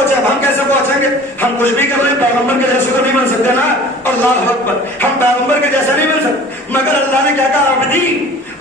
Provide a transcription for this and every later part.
पहुंचे। अब हम कैसे पहुंचेंगे? हम कुछ भी कर रहे हैं, पैगंबर के जैसे तो नहीं बन सकते ना। अल्लाह अकबर, हम पैगंबर के जैसे नहीं बन सकते। मगर अल्लाह ने क्या कहा? अब्दी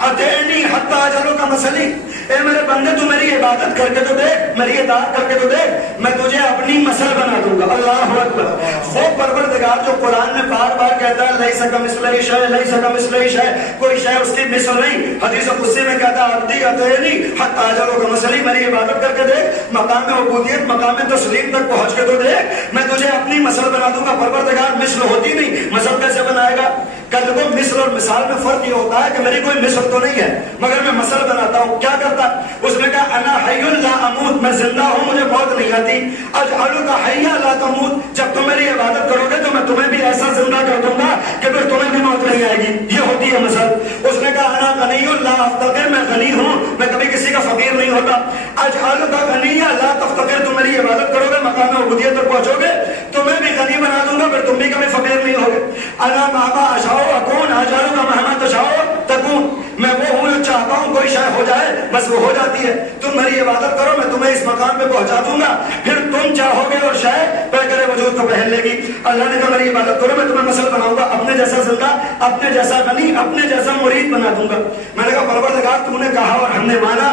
अतेनी हत्ता अजलो का मसली, ए मेरे बंदे तू मेरी इबादत करके तो देख, मेरी इताअत करके तो देख, मैं तुझे अपनी मसल बना दूंगा। अल्लाह अकबर। वो परवरदिगार जो कुरान में बार बार कहता है लैसा कमिस्लिही शै, लैसा कमिस्लिही शै, कोई शै उसकी मिसल नहीं। हदीस कुदसी में कहता है अब्दी अतेनी हत्ता अजलो का मसली, मेरी इबादत करके देख, मकाम उबूदियत मकाम तस्लीम तक पहुंच के तो देख, मैं तुझे अपनी मसल बना दूंगा। परवरदिगार मिसल होती नहीं, मसल कैसे बनाएगा? कल को मिसल और मिसाल में फर्क ये होता है कि मेरी कोई मिसल तो नहीं है मगर मैं मसल बनाता हूँ। क्या करता? उसने कहा अना हय्युन ला अमूत, मैं जिंदा हूँ, मुझे मौत नहीं आती। अजअलुका हय्या ला तमूत, जब तुम मेरी इबादत करोगे तो मैं तुम्हें भी ऐसा जिंदा कर दूंगा कि फिर तुम्हें भी मौत नहीं आएगी। ये होती है मसल। उसने कहा अना गनियुन ला अफ्तकिर, मैं गनी हूँ, मैं कभी किसी का फकीर नहीं होता। अजअलुका गनिया ला तफ्तकिर, तुम मेरी इबादत करोगे मकाम उबूदियत तक पहुंचोगे, तुम्हें भी गनी बना दूंगा, फिर तुम भी कभी फकीर नहीं होगे। अना मामा अशाओ अकून अजअलुका महमा तशाओ तकून, मैं वो हूँ जो चाहता हूँ कोई शय हो जाए बस वो हो जाती है। तुम मेरी इबादत करो, मैं तुम्हें इस मकाम पे पहुंचा दूंगा, फिर तुम चाहोगे और शय पैकरे वजूद को पहन लेगी। अल्लाह ने कहा मेरी इबादत करो, मैं तुम्हें मसल बनाऊंगा, अपने जैसा जिंदा, अपने जैसा गनी, अपने जैसा मुरीद बना दूंगा। मैंने कहा परवरदिगार तूने कहा और हमने माना,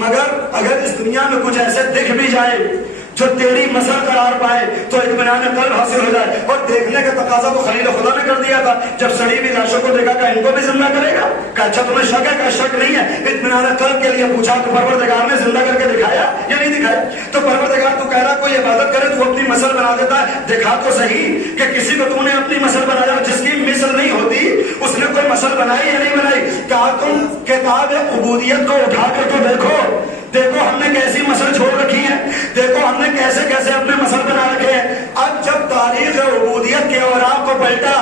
मगर अगर इस दुनिया में कुछ ऐसे दिख भी जाए जो तेरी मसल करार पाए तो इत्मीनान कल्ब हासिल हो जाए। और देखने का तकाजा तो खलील खुदा ने कर दिया था, जब सड़ी हुई लाशों को देखा कि इनको भी जिंदा करेगा, कहा अच्छा तुम्हें शक है? कहा शक नहीं है। इत्मीनान कल्ब के लिए पूछा तो परवरदिगार ने जिंदा करके दिखाया या नहीं दिखाया? तो परवरदिगार तू कह रहा कोई इबादत करे तो अपनी मसल बना देता है, दिखा तो सही कि किसी को तूने अपनी मसल बनाया, जिसकी मिसल नहीं होती उसने कोई मसल बनाई या नहीं बनाई? कहा तुम किताब उबूदियत को उठा कर तो देखो, देखो हमने कैसी मसल छोड़ रखी है, देखो हमने कैसे कैसे अपने मसल बना रखे हैं। अब जब तारीख उबूदियत के औराक को पलटा,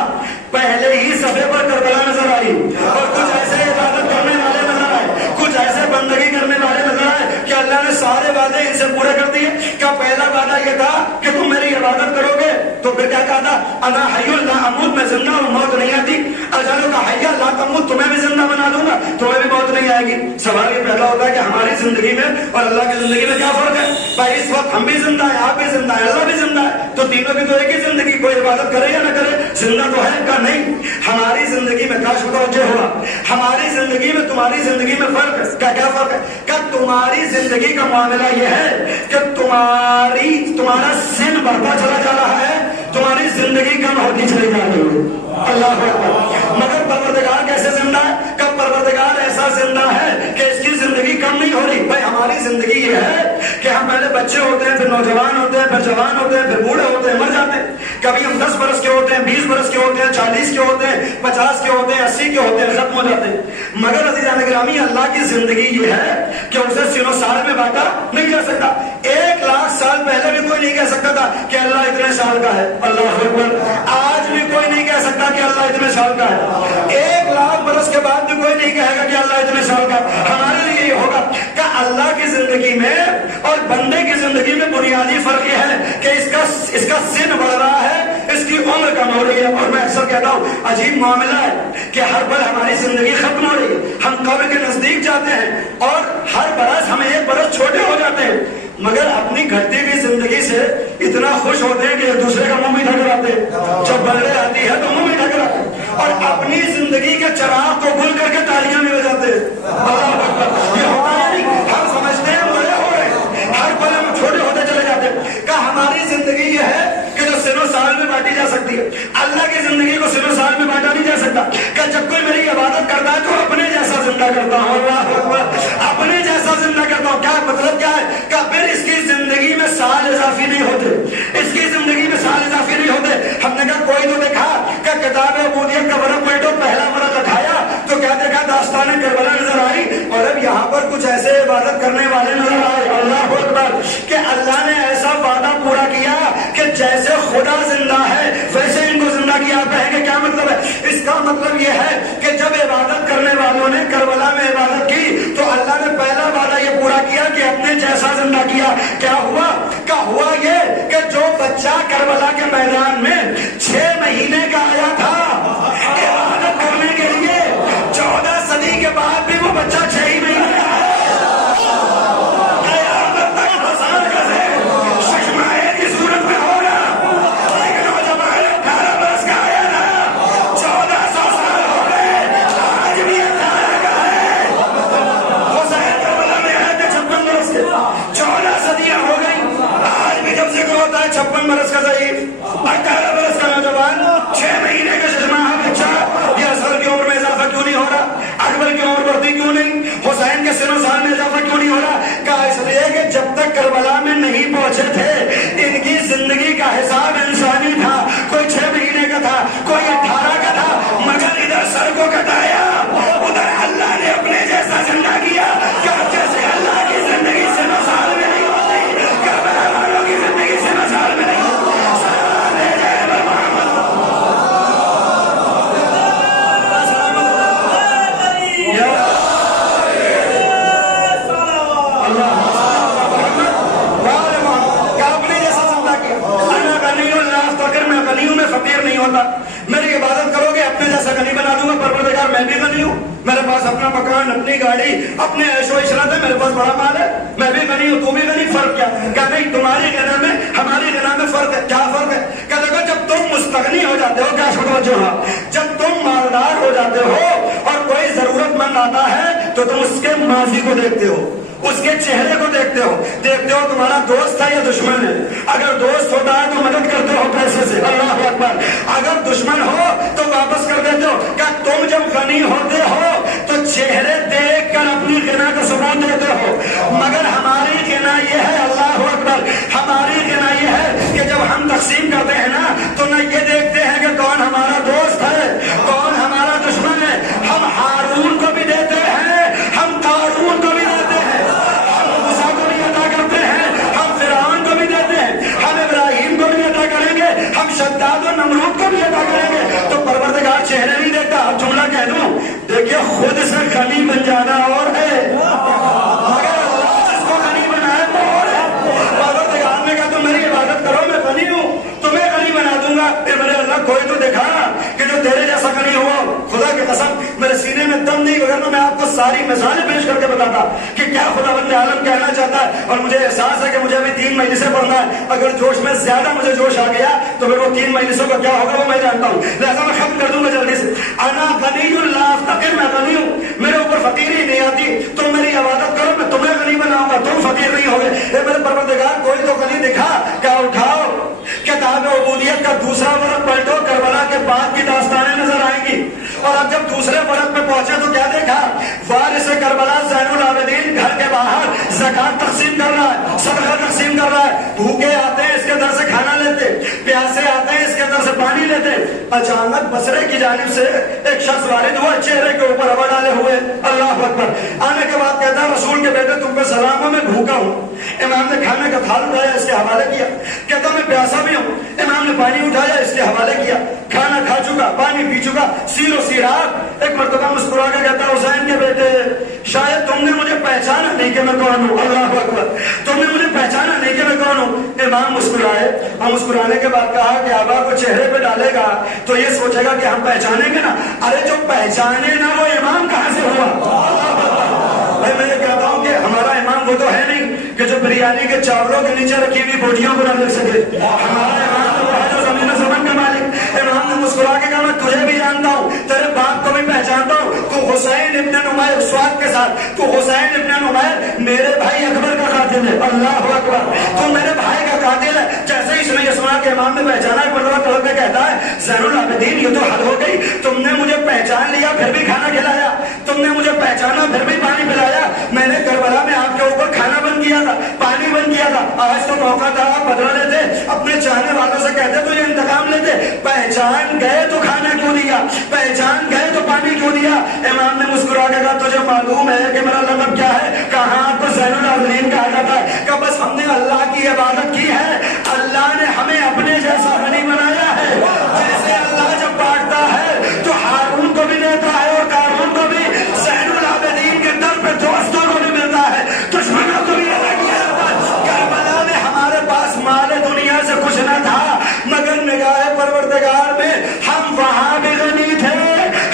पहले ही सफे पर करबला नजर आई और कुछ ऐसे इबादत करने वाले नजर आए, कुछ ऐसे बंदगी करने वाले नजर आए कि अल्लाह ने सारे वादे इनसे पूरे कर दिए। क्या पहला वादा यह था कि तुम मेरी इबादत करोगे, तो फिर क्या कहा था? अना हय्युन ला अमूत, मैं जिंदा हूँ, मौत नहीं आती। अजअलुका हय्या ला तमूत, तुम्हें भी जिंदा बना दूंगा, तुम्हें भी मौत नहीं आएगी। सवाल ये पैदा होता है कि हमारी जिंदगी में और अल्लाह की जिंदगी में क्या फर्क है? भाई इस वक्त हम भी जिंदा है, आप भी जिंदा है, अल्लाह भी जिंदा है, तो तीनों की तो एक ही जिंदगी, कोई इबादत करे या ना करे जिंदा तो है का नहीं। हमारी जिंदगी में काश मुतवज्जे हुआ, हमारी जिंदगी में तुम्हारी जिंदगी में फर्क है। क्या फर्क है? क्या तुम्हारी जिंदगी का मामला यह है कि तुम्हारा सिन बढ़ता चला जा रहा है, तुम्हारी जिंदगी कम होती चली जा रही है। अल्लाह अकबर। मगर परवरदिगार कैसे जिंदा है? कब परवरदिगार ऐसा जिंदा है कि इसकी जिंदगी कम नहीं हो रही। भाई हमारी जिंदगी ये है कि हम पहले बच्चे होते हैं, फिर नौजवान होते हैं, फिर जवान होते हैं, फिर बूढ़े होते हैं, मर जाते हैं। कभी हम 10 बरस के होते हैं, 20 बरस के होते हैं, 40 के होते हैं, 50 के होते हैं, 80 के होते हैं, खत्म हो जाते हैं। मगर अज़ीज़ान गिरामी, अल्लाह की जिंदगी ये है कि उसे सिनों साल में बांटा नहीं जा सकता। 1 लाख साल पहले भी कोई नहीं कह सकता था कि अल्लाह इतने साल का है। अल्लाह अकबर। आज भी कोई नहीं कह सकता कि अल्लाह इतने साल का है। 1 लाख बरस के बाद भी कोई नहीं कहेगा कि अल्लाह इतने साल का है। हमारे लिए ये होगा कि अल्लाह की जिंदगी में और बंदे की जिंदगी में बुनियादी फर्क यह है कि इसका सिन बढ़ रहा है, इसकी उम्र कम हो रही है। और मैं अक्सर कहता हूँ अजीब मामला है कि हर पल हमारी जिंदगी खत्म हो रही है, हम कब्र के नजदीक जाते हैं और हर बरस हम 1 बरस छोटे हो जाते हैं, मगर अपनी घटती हुई जिंदगी से इतना खुश होते हैं कि एक दूसरे का मुंह भी ढक लाते हैं। जब बर्डे आती है तो मुंह भी ढक लाते हैं और अपनी जिंदगी के चिराग को गुल करके तालियां भी बजाते हैं। ये होता है नहीं, हम समझते हैं बड़े हो रहे हैं, हर पल हम छोटे होते चले जाते हैं। क्या हमारी जिंदगी ये है कि जो सिनों साल में बांटी जा सकती है? अल्लाह की जिंदगी को सिनों साल में बांटा नहीं जा सकता। क्या जब कोई मेरी इबादत करता है तो अपने जैसा जिंदा करता हूँ, अपने जैसा जिंदा करता हूँ। क्या मतलब क्या है? क्या फिर इसकी जिंदगी में साल इजाफी नहीं होते, इसकी जिंदगी में साल इजाफी नहीं होते। हमने कहा कोई तो देखा क्या किताब उबूदियत का वर्क पलटो, पहला वर्क उठाया तो क्या देखा? दास्तान करबला नजर आई और अब यहाँ पर कुछ ऐसे इबादत करने वाले नजर आए। अल्लाह अकबर। कि अल्लाह ने ऐसा वादा पूरा किया कि जैसे खुदा जिंदा है वैसे इनको जिंदा किया। आप कहेंगे क्या मतलब है? इसका मतलब यह है कि जब इबादत करने वालों ने करबला में इबादत की तो अल्लाह ने पहला वादा यह पूरा किया कि अपने जैसा जिंदा किया। क्या हुआ? क्या हुआ ये कि जो बच्चा करबला के मैदान में 6 महीने का आया था इबादत करने के लिए, 14 सदी के बाद भी वो बच्चा 6 ही महीने का है। कयामत तक हज़ार गज़े शशमाए ہوتا ہے 56 برس کا ضعیف، 18 برس کا نوجوان، 6 مہینے کا ششماہا بچہ، یہ اصغر کی عمر میں اضافہ کیوں نہیں ہو رہا؟ اکبر کی عمر بڑھتی کیوں نہیں؟ حسین کے سن و سال میں اضافہ کیوں نہیں ہو رہا؟ کہا اس لیے کہ جب تک کربلا میں نہیں پہنچے تھے ان کی زندگی کا حساب انسانی تھا، کوئی 6 مہینے کا تھا، کوئی 18 کا تھا، مگر ادھر سر کو کٹایا، ادھر اللہ نے اپنے جیسا زندہ کیا کہ جیسے اللہ کی زندگی سے مثال میں نہیں ہوتی، کربلا والوں کی زندگی سے مثال میں نہیں ہوتی۔ سلام ہے جے محمد۔ میں فقیر نہیں ہوتا، میری عبادت کرو گے اپنے جیسا غنی بنا دوں گا، پروردگار میں بھی غنی ہوں، میرے پاس اپنا مکان، اپنی گاڑی، اپنے عیش و عشرت ہے، میرے پاس بڑا مال ہے، میں بھی غنی ہوں، تو بھی غنی، فرق کیا؟ کہ نہیں تمہاری غنا میں ہماری غنا میں فرق ہے۔ کیا فرق ہے؟ کہ دیکھو جب تم مستغنی ہو جاتے ہو، کیا توجہ ہے، جب تم مالدار ہو جاتے ہو اور کوئی ضرورت مند آتا ہے تو تم اس کے ماضی کو دیکھتے ہو، اس کے چہرے کو دیکھتے ہو تمہارا دوست ہے یا دشمن ہے۔ اگر دوست ہوتا ہے تو مدد کرتے ہو پیسے سے، اللہ اکبر، اگر دشمن ہو تو واپس کر دیتے ہو۔ کیا تم جب غنی ہوتے ہو تو چہرے دیکھ کر اپنی غنا کا ثبوت دیتے ہو، مگر ہماری غنا یہ ہے، اللہ اکبر، ہماری غنا یہ ہے کہ جب ہم تقسیم کرتے ہیں نا تو نہ یہ دیکھتے ہیں کہ کون ہمارا دوست ہے کون ہمارا دشمن ہے، ہم ہارون کو بھی دیتے ہیں، ہم قارون کو بھی دیتے ہیں، ہم شداد و نمرود کو بھی ادا کریں گے، تو پروردگار چہرے نہیں دیکھتا۔ اب جملہ کہہ دوں، دیکھیے خود سے غنی بن جانا اور ہے، مگر اللہ جس کو غنی بنائے وہ اور ہے۔ پروردگار نے کہا تم میری عبادت کرو، میں غنی ہوں، تمہیں غنی بنا دوں گا۔ اے میرے اللہ کوئی تو دکھا کہ جو تیرے جیسا غنی ہوا۔ خدا کی قسم میرے سینے میں دم نہیں، وغیرہ میں آپ کو ساری مثالیں پیش کر کے بتاتا کہ کیا خداوند عالم کہنا چاہتا ہے، اور مجھے احساس ہے کہ مجھے ابھی 3 مجلسیں پڑھنا ہے، اگر جوش میں زیادہ مجھے جوش آ گیا تو پھر وہ 3 مجلسوں کا کیا ہوگا وہ میں جانتا ہوں، لہذا میں ختم کر دوں گا جلدی سے۔ انا غنی لا افتقر، میں غنی ہوں، میرے اوپر فقیری نہیں آتی، تم میری عبادت کرو میں تمہیں غنی بناؤں گا، تم فقیر نہیں ہوگے۔ اے میرے پروردگار کوئی تو غنی دکھا۔ کیا اٹھاؤ کتاب عبودیت کا دوسرا ورق پلٹو، کربلا کے بعد کی داستانیں نظر آئیں گی، اور اب جب دوسرے ورق پہ پہنچے تو کیا دیکھا؟ وارث کربلا زین العابدین گھر کے باہر زکات تقسیم کر رہا ہے، صدقہ تقسیم کر رہا ہے، بھوکے آتے ہیں اس کے در سے کھانا لیتے، پیاسے آتے ہیں اس کے در سے پانی لیتے۔ اچانک بصرے کی جانب سے ایک شخص وارد ہوا، چہرے کے اوپر ہوا ڈالے ہوئے، اللہ اکبر، آنے کے بعد کہتا ہے رسول کے بیٹے تم پہ سلام ہو، میں بھوکا ہوں۔ امام نے کھانے کا تھال اٹھایا، اس کے حوالے کیا، کہتا میں پیاسا بھی ہوں۔ امام نے پانی اٹھایا، اس کے حوالے کیا، کھانا کھا چکا، پانی پی چکا، سیر و سیراب۔ ایک مرتبہ مسکرا کے کہتا حسین کے بیٹے شاید تم نے مجھے پہچانا نہیں کہ میں کون ہوں، اللہ اکبر، تم نے مجھے پہچانا نہیں کہ میں کون ہوں۔ امام مسکرائے، اور مسکرانے کے بعد کہا کہ آبا کو چہرے پہ ڈالے گا تو یہ سوچے گا کہ ہم پہچانیں گے نا، ارے جو پہچانے نا وہ امام کہاں سے ہوا؟ بھائی میں یہ کہتا ہوں کہ ہمارا امام وہ تو ہے نہیں کہ جو بریانی کے چاولوں کے نیچے رکھی ہوئی بوٹیوں کو نہ دیکھ سکے، ہمارا امام تو وہ ہے جو زمین و زمین کا مالک۔ امام نے مسکرا کے کہا میں تجھے بھی جانتا ہوں، تیرے باپ کو بھی پہچانتا ہوں، تو حسین ابن نمیر، سواد کے ساتھ، تو حسین ابن نمیر میرے بھائی اکبر کا قاتل ہے، اللہ اکبر، تو میرے بھائی کا قاتل ہے۔ جیسے ہی اس نے یہ سنا کہ امام نے پہچانا ہے، مرتبہ طلب میں کہتا ہے زین العابدین یہ تو حد ہو گئی، تم نے مجھے پہچان لیا پھر بھی کھانا کھلایا، تم نے مجھے پہچانا پھر بھی پانی پلایا، میں نے کربلا میں آپ کے اوپر کھانا بند کیا تھا، پانی بند کیا تھا، آج تو موقع تھا آپ بدلا لیتے، اپنے چاہنے والوں سے کہتے تو یہ انتقام لیتے، پہچان گئے تو کھانا کیوں دیا، پہچان گئے تو پانی کیوں دیا؟ امام نے مسکرا کے کہا تجھے معلوم ہے کہ میرا لقب کیا ہے؟ کہاں آپ کو زین العابدین کہا جاتا ہے؟ کہ بس ہم نے اللہ کی عبادت کی ہے، اللہ نے ہمیں اپنے جیسا غنی بنایا ہے، جیسے اللہ جب بانٹتا ہے تو ہارون کو بھی دیتا ہے اور قارون کو بھی، زین العابدین کے در پہ دوستوں کو بھی ملتا ہے، دشمنوں کو بھی الگ کیا جاتا ہے۔ کربلا میں ہمارے پاس مال دنیا سے کچھ نہ تھا، مگر نگاہ پروردگار میں ہم وہاں بھی غنی تھے،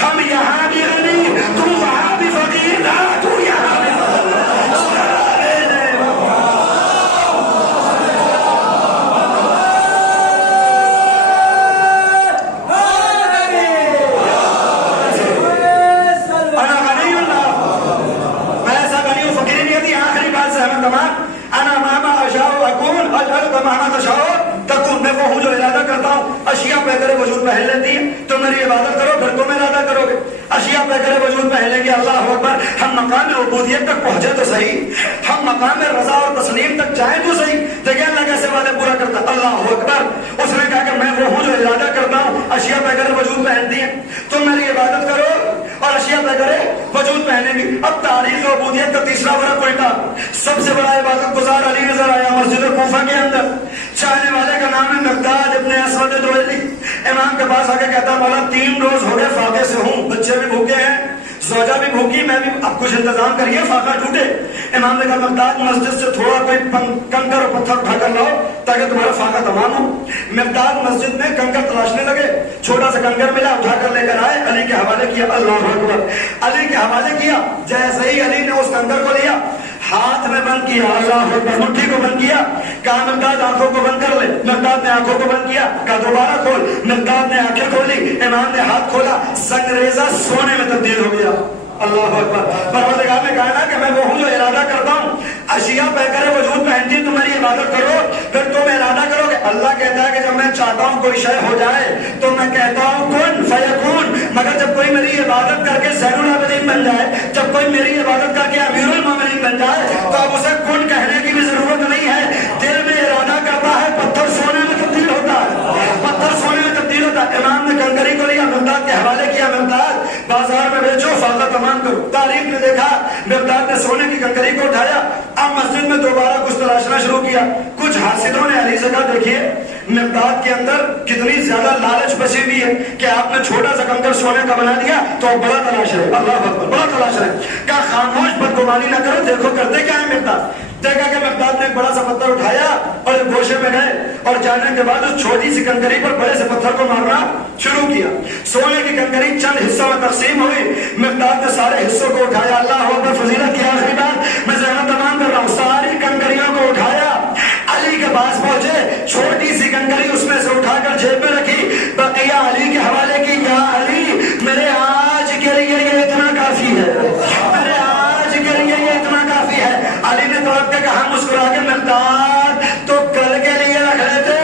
ہم یہاں بھی غنی، تو وہاں بھی فقیر تھا، تو یہاں بھی فقیر۔ انا ماما اشاء اكون اجعل ماما تشاء पैकर वजूद पहन लेती है, तो मेरी इबादत करो, फिर तुम इरादा करोगे। अशिया पैकर वजूद पहन लेंगे, अल्लाह अकबर, हम मकाम उबूदियत तक पहुंचे तो सही, हम मकाम रजा और तस्लीम तक जाए तो सही। देखिए अल्लाह कैसे वादे पूरा करता, अल्लाह अकबर। उसने कहा कि मैं वो हूँ जो इरादा करता हूँ। अशिया पैकर वजूद पहनती है, तुम मेरी इबादत करो, और अशिया पैकर वजूद पहनेगी। अब तारीख उबूदियत का तीसरा वर्ग उल्टा, सबसे बड़ा इबादत गुजार अली नजर आया मस्जिद कूफा के अंदर। चाहने वाले का नाम है मिक़दाद इब्न असवद दुवैली। इमाम के पास आके कहता, मौला 3 रोज हो गए फाके से हूँ, बच्चे भी भूखे हैं, ज़ौजा भी भूखी, मैं भी, अब कुछ इंतजाम करिए फाका टूटे। इमाम ने कहा, मिक़दाद मस्जिद से थोड़ा कोई कंकर और पत्थर उठाकर लाओ ताकि तुम्हारा फाका तमाम हो। मिक़दाद मस्जिद में कंकर तलाशने लगे, छोटा सा कंकर मिला, उठाकर लेकर आए, अली के हवाले किया। अल्लाह अकबर, अली के हवाले किया। जैसे ही अली ने उस कंकर को लिया, हाथ में बंद किया, अल्लाह अकबर, मुट्ठी को बंद किया, कहा मिक़दाद आंखों को बंद कर ले। मिक़दाद ने आंखों को बंद किया, कहा दोबारा खोल। मिक़दाद ने आंखें खोली, इमाम ने हाथ खोला, संगरेजा सोने में तब्दील हो गया। अल्लाह अकबर। परवरदिगार ने कहा ना कि मैं वो हूँ जो इरादा करता हूँ। अशिया पैकर वजूद पहनती, तुम मेरी इबादत करो, फिर तुम इरादा करोगे। अल्लाह कहता है कि जब मैं चाहता हूँ कोई शय हो जाए तो मैं कहता हूँ कुन फयकून। मगर जब कोई मेरी इबादत करके ज़ैनुल आबिदीन बन जाए, जब कोई मेरी इबादत करके अमीरुल मोमिनीन बन जाए, तो अब उसे कुन कहने की भी जरूरत नहीं है। दिल में इरादा करता है, पत्थर सोने में तब्दील होता है, पत्थर सोने में तब्दील होता है। इमाम ने कंकरी को लिया, मिक़दाद के हवाले किया, मिक़दाद बाजार में बेचो, फाका तमाम करो। तारीख ने देखा, मिक़दाद ने सोने की कंकरी को उठाया, अब मस्जिद में दोबारा कुछ तलाशना शुरू किया। कुछ हासिलों ने अली से कहा, देखिए मिक़दाद के अंदर कितनी ज्यादा लालच बसी हुई है कि आपने छोटा सा कंकर सोने का बना दिया तो बड़ा तलाश है। अल्लाह अकबर, बड़ा तलाश है। क्या खामोश बदगुमानी ना करो, देखो करते क्या है मिक़दाद। देखा कि मिक़दाद ने एक बड़ा सा पत्थर उठाया और एक गोशे में गए, और जाने के बाद उस छोटी सी कंकरी पर बड़े से पत्थर को मारना शुरू किया। सोने की कंकरी चंद हिस्सों में तकसीम हुई, मिक़दाद ने सारे हिस्सों को उठाया। अल्लाह अकबर, फजीलत की आखिरी बात मैं ज़हन तमाम कर रहा हूँ, सारी कंकरियों को उठाया, अली के पास पहुंचे, छोटी सी कंकरी उसमें से उठाकर जेब में रखी, बकिया अली के हवाले की। या अली, मेरे आज के लिए ये इतना काफी है, मेरे आज के लिए ये इतना काफी है। अली ने तड़प के कहा मुस्कुरा के, मिक़दाद तो कल के लिए रख लेते।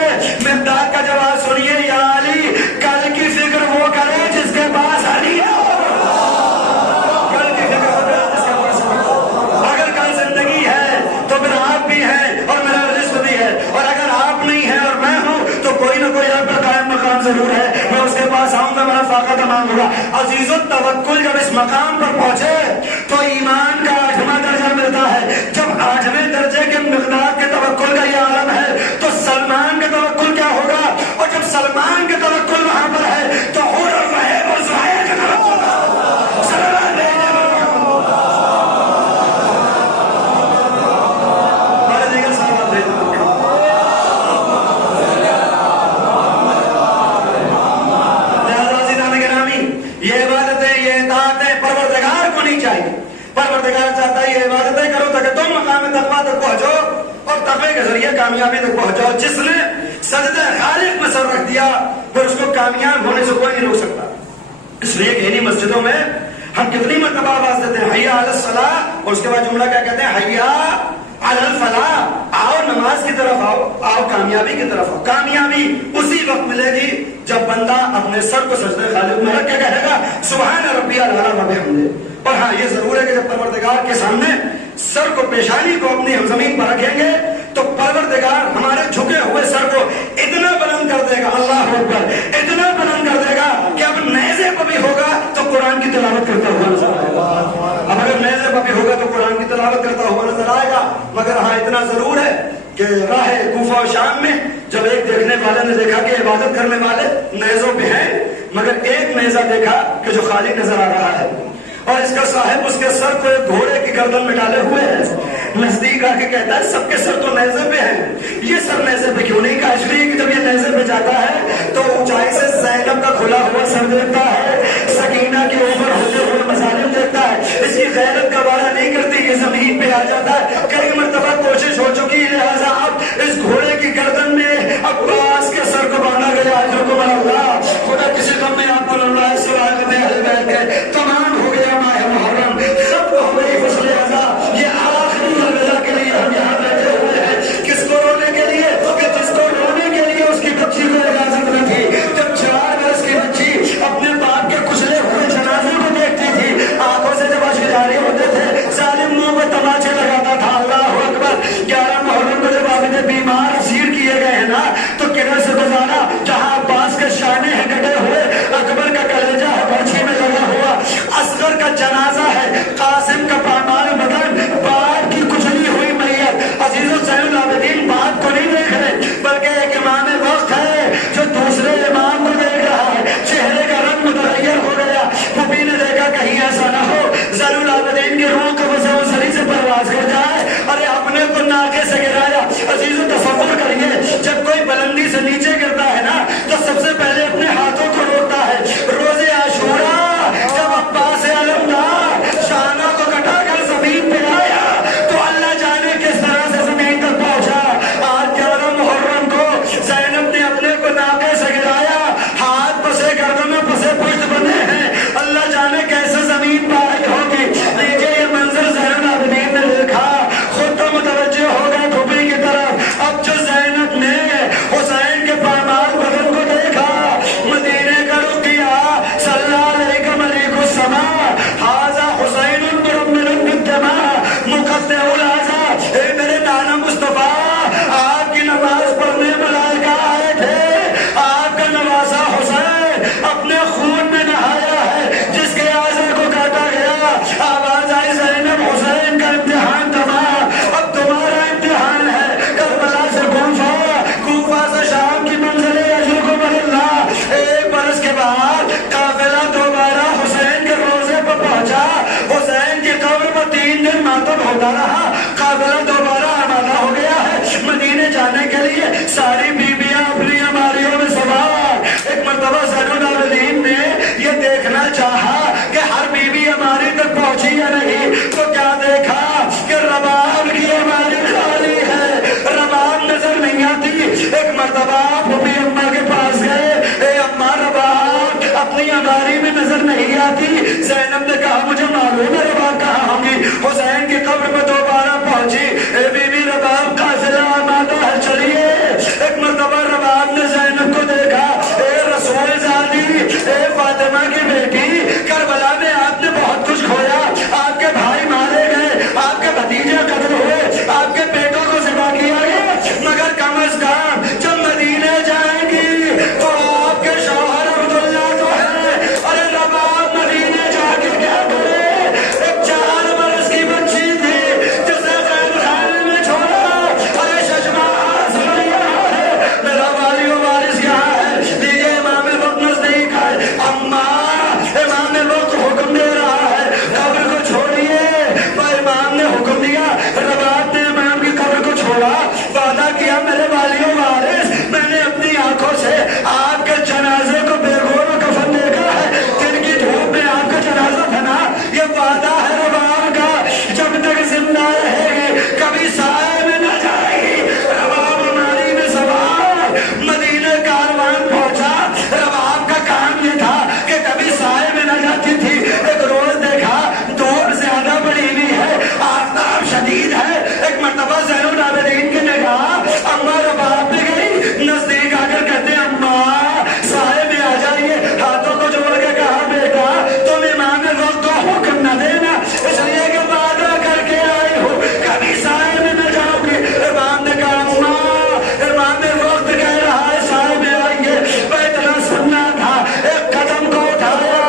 मिक़दाद का जवाब सुनिए, या अली, कल की फिक्र वो करे जिसके पास अली हो। कल की फिक्र वो करे जिसके पास अली हो। अगर कल जिंदगी है तो फिर आप भी हैं और मेरा रिज़्क़ भी है, और अगर आप नहीं है और मैं हूं तो कोई ना कोई आप पर कायम मकाम जरूर है, मैं उसके पास आऊंगा, मेरा फाका तमाम होगा। अजीज़ो तवक्कुल जब इस मकाम पर पहुंचे तो ईमान का 8वां दर्जा मिलता है। जब 8वें दर्जे के मिक़दाद के तवक्कुल का ये आलम है तो सलमान का तवक्कुल क्या होगा, और जब सलमान का तवक्कुल वहां पर है तो हुर और रहब और ज़ुहैर का तवक्कुल परवरदिगार चाहता है ये इबादतें करो ताकि तुम मकाम तक़वा तक पहुंचो और तक़वे के जरिए कामयाबी तक पहुंचो। जिसने सजदे खालिक में सर रख दिया फिर उसको कामयाब होने से कोई नहीं रोक सकता। इसलिए इन्हीं मस्जिदों में हम कितनी मरतबा आवाज देते हैं, हैया अलस सलाह, और उसके बाद जुमला क्या कहते हैं, हैया अलल फलाह, आओ नमाज की तरफ आओ, आओ कामयाबी की तरफ आओ। कामयाबी उसी वक्त मिलेगी जब बंदा अपने सर को सजदे खालिक में रख के कहेगा सुभान रब्बियल आला व बिहम्दिही। और हाँ, ये जरूर है कि जब परवरदिगार के सामने सर को, पेशानी को अपनी हम जमीन पर रखेंगे तो परवरदिगार हमारे झुके हुए सर को इतना बुलंद कर देगा, अल्लाह अकबर, इतना बुलंद कर देगा कि अब नेज़े पर भी होगा तो कुरान की तिलावत करता हुआ नजर आएगा। अब अगर नेज़े पर भी होगा तो कुरान की तिलावत करता हुआ नजर आएगा। मगर हाँ, इतना जरूर है कि राह कूफा और शाम में जब एक देखने वाले ने देखा कि इबादत करने वाले नेज़ों पे हैं, मगर एक नेज़ा देखा कि जो खाली नजर आ रहा है, और इसका साहिब उसके सर को एक घोड़े की गर्दन में डाले हुए है। नजदीक आके कहता है सबके सर तो नेज़े पे हैं, ये सर नेज़े पे क्यों नहीं? कहा इसलिए कि जब ये नेज़े पे जाता है तो ऊंचाई से ज़ैनब का खुला हुआ सर देखता है, सकीना के ऊपर होते हुए मज़ालिम देखता है, इसकी गैरत का वारा नहीं करती, ये जमीन पे आ जाता है। कई मरतबा कोशिश हो चुकी है, लिहाजा अब इस घोड़े की गर्दन में अब्बास के सर को बांधा गया। खुदा किसी गम में आपको तमाम हो गया माह मुहर्रम, सबको हो गई फसले अज़ा। ये आखिरी अलविदा के लिए हम यहाँ बैठे हुए हैं, किसको रोने के लिए? कि जिसको रोने के लिए उसकी बच्ची को इजाजत न थी। जब تو کنارے سے گزارا جہاں عباس کے شانے ہیں کٹے ہوئے، اکبر کا کلیجہ ہے برچھی میں لگا ہوا، اصغر کا جنازہ ہے، قاسم کا پامال بدن، باپ کی کچلی ہوئی میت۔ عزیز حسین العابدین بات کو نہیں دیکھ رہے بلکہ ایک امام وقت ہے جو دوسرے امام کو دیکھ رہا ہے، چہرے کا رنگ متغیر ہو گیا۔ نبی نے دیکھا کہیں ایسا نہ ہو زین العابدین کی روح کو وسری سے پرواز کر جائے، ارے اپنے کو ناکے سے گرایا۔ عزیز تصور کریے جب کوئی بلندی سے نیچے گرتا ہے نا تو سب سے پہلے اپنے ہاتھوں کو روکتا ہے۔ روزے عاشورہ جب عباس علمدار شانہ کو کٹا کر زمین پہ آیا تو اللہ جانے کس طرح سے زمین تک پہنچا۔ آج 11 محرم کو زینب نے اپنے کو ناکے سے گرایا، ہاتھ پسے گردن پسے پشت بنے ہیں، اللہ جانے کیسے زمین پہ آئی ہوگی۔ لیجیے یہ منظر زین العابدین نے دیکھا، خود تو متوجہ ہو گئے پھوپھی کی طرف۔ اب جو زینب نے حسین کے پامال بدن کو دیکھا، مدینے کا رخ کیا، صلی علیکم ملیک السماء ھذا حسین مرمل بالدماء مقطع الاعضاء۔ اے میرے نانا مصطفیٰ، آپ کی نماز پڑھنے ملائکہ آئے تھے، آپ کا نواسا حسین اپنے خون میں نہایا ہے جس کے اعضاء کو کاٹا گیا۔ آواز آئی زینب حسین کا امتحان تمام، اب تمہارا امتحان ہے کربلا سے کوفہ، کوفہ سے شام کی منزل یجرکم اللہ۔ 1 برس کے بعد قافلہ دوبارہ حسین کے روزے پر پہنچا، حسین کی قبر پر 3 دن ماتم ہوتا رہا، قافلہ دوبارہ آمادہ ہو گیا ہے مدینے جانے کے لیے، ساری بیویاں اپنی ہماریوں میں سوار۔ ایک مرتبہ زین العابدین نے یہ دیکھنا چاہا کہ ہر بیوی ہماری تک پہنچی یا نہیں، تو کیا دیکھا کہ رباب کی ہماری خالی ہے، رباب نظر نہیں آتی۔ ایک مرتبہ پھوپھی اماں کے پاس گئے، اے اماں رباب اپنی ہماری میں نظر نہیں آتی۔ زینب نے کہا مجھے معلوم ہے رباب کہاں ہوں گی۔ حسین کی قبر میں دوبارہ پہنچی، اے بی بی رباب قافلہ آمادہ ہے چلیے۔ ایک مرتبہ رباب نے زینب کو دیکھا، اے رسول زادی، اے فاطمہ کی بیٹی، کربلا میں آپ نے بہت کچھ کھویا، آپ کے بھائی مارے گئے، آپ کے بھتیجے قتل ہوئے، آپ کے بیٹوں کو ذبح کیا گیا، مگر کم از کم جب مدینے جائیں گی تو آپ کے شوہر عبداللہ تو ہے۔ ارے رباب مدینے جا کے کیا کرے؟ ایک 4 برس کی بچی تھی جسے غیر خانے میں چھوڑا۔ ارے ششماہ سمجھ رہا ہے میرا والی و وارث کہاں ہے؟ دیجیے امام الوقت نزدیک ہے۔ اماں امام الوقت حکم دے رہا ہے قبر کو چھوڑیے، پر امام نے حکم دیا، رباب نے امام کی قبر کو چھوڑا، وعدہ کیا میرے والی و وارث میں نے اپنی آنکھوں سے آپ کے جنازے کو بے گور و کفن دیکھا ہے، دن کی دھوپ میں آپ کا جنازہ تھا نا، یہ وعدہ ہے رباب کا جب تک زندہ رہے گی کبھی سائے میں نہ جائے گی۔ رباب ہماری میں سوار مدینے کاروان پہنچا، رباب کا کام یہ تھا کہ کبھی سائے میں نہ جاتی تھی۔ ایک روز دیکھا دھوپ زیادہ بڑی ہوئی ہے، آفتاب شدید ہے، ایک مرتبہ زین العابدین کی نگاہ اماں رباب پہ گئی، نزدیک آ کر کہتے ہیں اماں سائے میں آ جائیے، ہاتھوں کو جوڑ کے کہا بیٹا تم امام وقت کو حکم نہ دینا، اس لیے کہ وعدہ کر کے آئی ہو کبھی سائے میں نہ جاؤ گی۔ امام نے کہا اماں امام وقت کہہ رہا ہے سائے میں آئیے، میں اتنا سننا تھا۔ ایک قدم کو اٹھایا،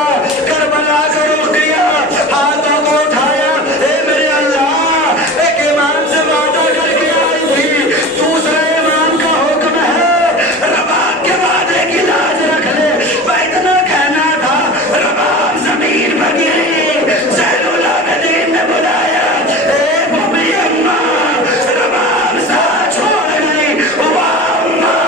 کربلا کا رخ کیا، ہاتھوں کو اٹھایا، اے میرے اللہ ایک امام سے وعدہ کر کے آئی تھی، دوسرے امام کا حکم ہے رباب کے وعدے کی لاج رکھ لے۔ میں اتنا کہنا تھا، رباب زمین پر گری، زین العابدین نے بلایا، اے پھوپھی اماں، رباب ساتھ چھوڑ گئی، واہ اماں،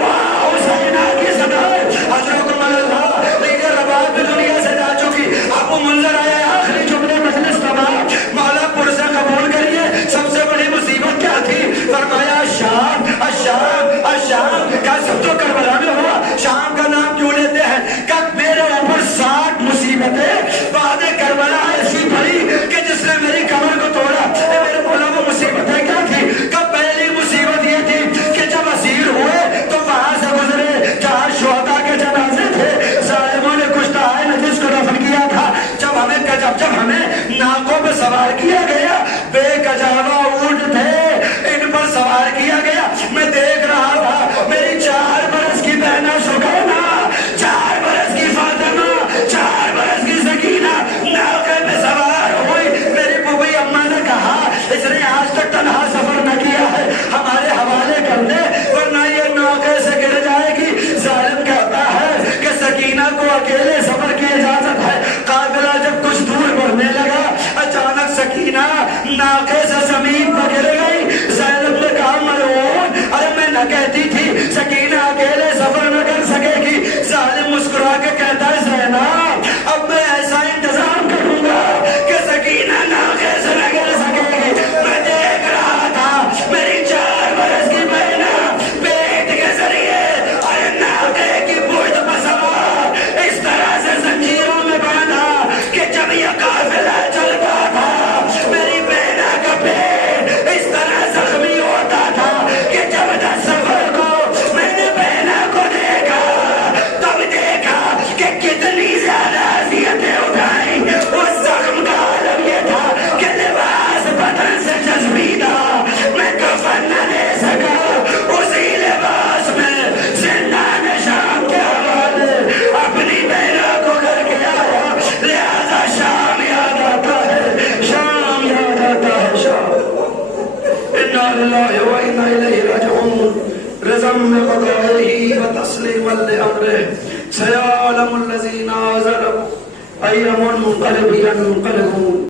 واہ حسینہ کی صدائے، حضرکم اللہ۔ لیکن رباب بھی دنیا سے جا چکی، اب وہ منظر آیا آخری جملے مجلس تمام، مولا پرسہ قبول کریے، سب سے بڑی مصیبت کیا تھی؟ فرمایا الشام الشام الشام، کیا سب تو کربلا میں ہوا؟ شام کا نام کیوں لیتے ہیں؟ کب میرے اوپر 60 مصیبتیں بعد کربلا ایسی پڑی کہ جس نے میری کمر کو توڑا۔ اے میرے مولا وہ مصیبتیں کیا تھی؟ کب پہلی مصیبت یہ تھی کہ جب اسیر ہوئے تو وہاں سے گزرے جہاں شہداء کے جنازے تھے، ظالموں نے کچھ آئے نہ جس کو دفن کیا تھا، جب ہمیں ناکوں پہ سوار کیا گیا، بے کجاوا اونٹ تھے ان پر سوار کیا گیا، میں دیکھ رہا تھا سکینہ کہتی تھی سکینہ اکیلے سفر نہ کر سکے گی. ظالم مسکرا کے کہتا ہے زینب اب میں ایسا انتظام کروں گا کہ سکینہ ناقے سے نہ گر سکے گی. میں دیکھ رہا تھا میری 4 برس کی بہنا پیٹ کے ذریعے اور ناقے کی پشت پر سوار اس طرح سے زنجیروں میں باندھا کہ جب یہ قافلہ چلتا تھا میری بہنا کا پیٹ اس طرح زخمی ہوتا تھا کہ جب 10 سفر کو میں نے بہنا کو دیکھا تب دیکھا کہ کتنی زیادہ اذیتیں اٹھائیں. اس زخم کا عالم یہ تھا کہ لباس بدن سے جذبیدہ میں کفن نہ لے سکا. اسی لباس میں زندان شام کے حوالے اپنی بہنا کو کر کے آیا. لہذا شام یاد آتا ہے, شام یاد آتا ہے, شام. انا للہ و انا الیہ راجعون. رضم قضائه وتسلیما لامره سيعلم الذين ظلموا أي منقلب ينقلبون.